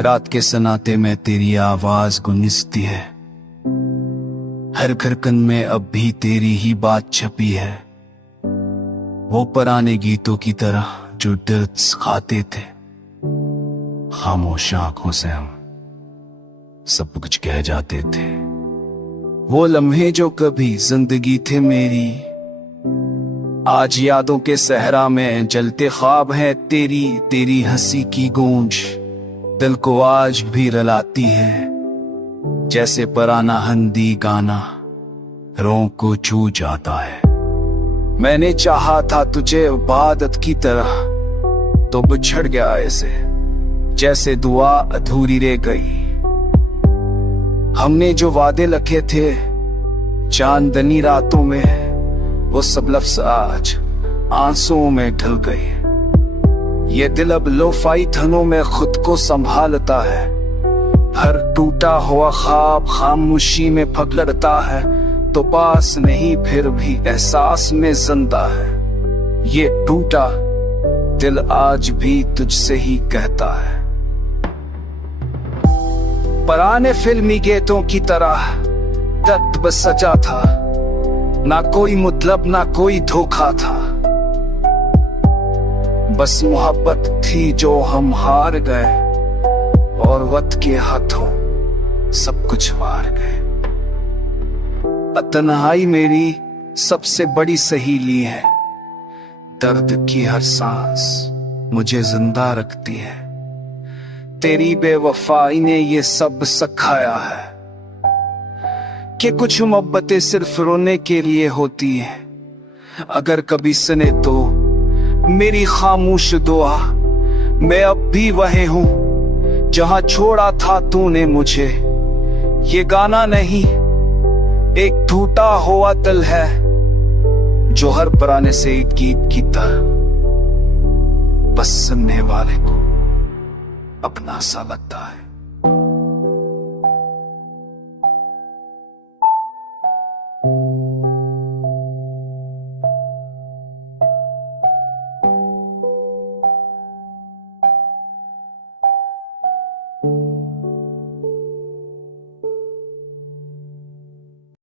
रात के सन्नाटे में तेरी आवाज गुंजती है, हर धड़कन में अब भी तेरी ही बात छपी है। वो पुराने गीतों की तरह जो दिल खाते थे, खामोश आंखों से हम सब कुछ कह जाते थे। वो लम्हे जो कभी जिंदगी थे मेरी, आज यादों के सहरा में जलते ख्वाब है तेरी। तेरी हंसी की गूंज दिल को आज भी रुलाती है, जैसे पुराना हिंदी गाना रों को छू जाता है। मैंने चाहा था तुझे इबादत की तरह, तो बिछड़ गया ऐसे जैसे दुआ अधूरी रह गई। हमने जो वादे रखे थे चांदनी रातों में, वो सब लफ्ज़ आज आंसुओं में ढल गए। ये दिल अब लोफाई धनों में खुद को संभालता है, हर टूटा हुआ ख्वाब खामोशी में पकड़ता है। तो पास नहीं फिर भी एहसास में जिंदा है, ये टूटा दिल आज भी तुझसे ही कहता है। पुराने फिल्मी गीतों की तरह दर्द बस सजा था, ना कोई मतलब ना कोई धोखा था। बस मोहब्बत थी जो हम हार गए, और वक्त के हाथों सब कुछ मार गए। तन्हाई मेरी सबसे बड़ी सहेली है, दर्द की हर सांस मुझे जिंदा रखती है। तेरी बेवफाई ने ये सब सिखाया है कि कुछ मोहब्बतें सिर्फ रोने के लिए होती हैं। अगर कभी सुने तो मेरी खामोश दुआ, मैं अब भी वही हूँ जहां छोड़ा था तूने मुझे। ये गाना नहीं, एक टूटा हुआ दिल है जो हर पुराने से एक गीत की तरह बस सुनने वाले को अपना सा लगता है।